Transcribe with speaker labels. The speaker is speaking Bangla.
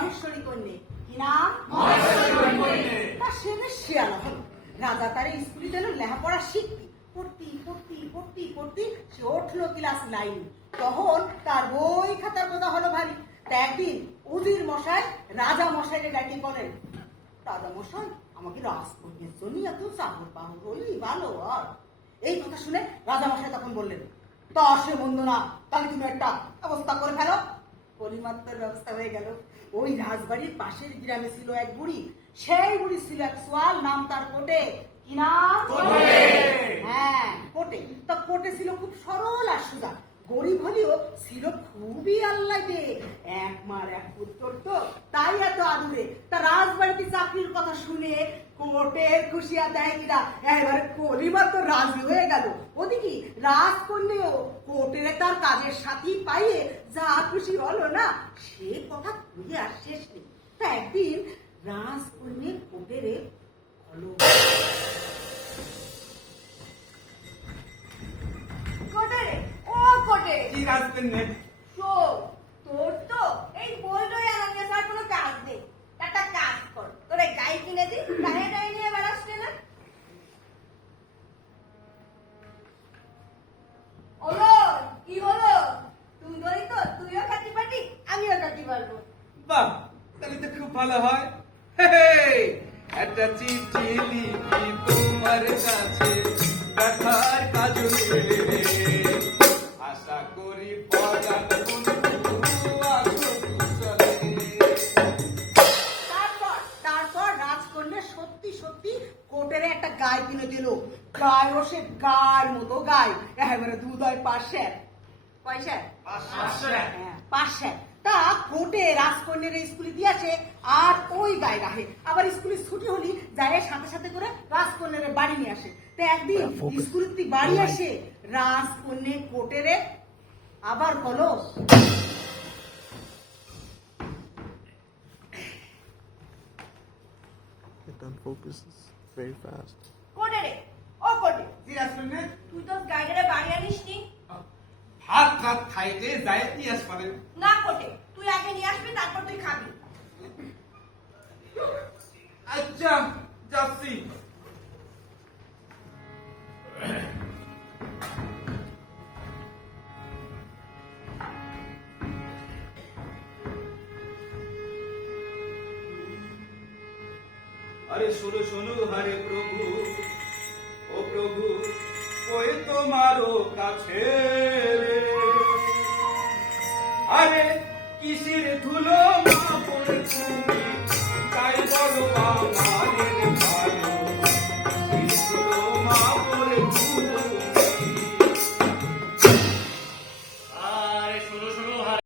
Speaker 1: মহেশ্বরী কন্যে। কি নাম? তা সে বেশ শিয়ালা হলো রাজা তার স্কুলে দিল লেখাপড়া শিখতি। পড়তি পড়তি পড়তি পড়তি সে উঠল ক্লাস লাইন তখন তার বই খাতার বোঝা হলো ভারী। তা একদিন উজির মশাই রাজা মশাইকে ডাকি বলেন রাজা মশাই আমাকে রাজকন্যের জন্য এত চাকর পাহর হইলি ভালো আর? এই কথা শুনে রাজা মশাই তখন বললেন তা সে মন্দ না তাহলে তুমি একটা ব্যবস্থা করে ফেলো। কলিমাত্রার ব্যবস্থা হয়ে গেল। ওই রাজবাড়ির পাশের গ্রামে ছিল এক বুড়ি। সেই বুড়ি ছিল এক সোয়াল নাম তার কোটে। কি নাম? হ্যাঁ কোটে। তা কোটে ছিল খুব সরল আর সোজা। গরিব হলেও ছিল খুবই এক মার এক তো তাই এত আদুরে। তা রাজবাড়িতে চাকরির কথা শুনে কোটের খুশিয়া দেয় কিনা এবার কলিমা তো রাজি হয়ে গেল। ওদিকে রাজ করলেও কোটের তার কাজের সাথী পাইয়ে যা খুশি হলো না সে কথা খুঁজে আর শেষ নেই তা একদিন রাজ কন্যে কোটেরে হলো
Speaker 2: কোটে ও কোটে।
Speaker 3: কি রাজকন্যা?
Speaker 2: শোন তোর তো এই বইটই আনা নিয়ে কোনো কাজ নেই। একটা কাজ কর তোর এই গাই কিনে দি গায়ে গায়ে নিয়ে বেড়াস না হলো কি হলো? তুই তো তুইও পাটি আমিও খাতি পারব।
Speaker 3: বাহ তাহলে তো খুব ভালো হয়। একটা চিঠি লিখি তোমার কাছে দেখার কাজল রে আশা করি
Speaker 1: সত্যি সত্যি কোটের একটা গায়ে কিনে দিল। গায়ে সে গায়ের মতো গায়ে একেবারে দুধয় পাশে পয়সা হ্যাঁ, পাশে তা কোটে রাজকন্যার স্কুলে দিয়েছে আর ওই গায়ে রাখে। আবার স্কুলে ছুটি হলি যায় সাথে সাথে করে রাজকন্যার বাড়ি নিয়ে আসে। তো একদিন স্কুল বাড়ি আসে রাজকন্যে কোটেরে আবার বলো।
Speaker 4: It very fast.
Speaker 2: কোটে রে ও তুই তো গাইডারে বাড়ি আনিস নি
Speaker 3: ভাত ভাত খাইতে যায় নিয়ে আসবারে
Speaker 2: না কোটে তুই আগে নিয়ে আসবি তারপর তুই খাবি।
Speaker 3: আচ্ছা যাচ্ছি। আরে শোনো শোনো হরে প্রভু। ও প্রভু ওই তোমার কাছে আরে কিসের ধুলো মা পড়েছে?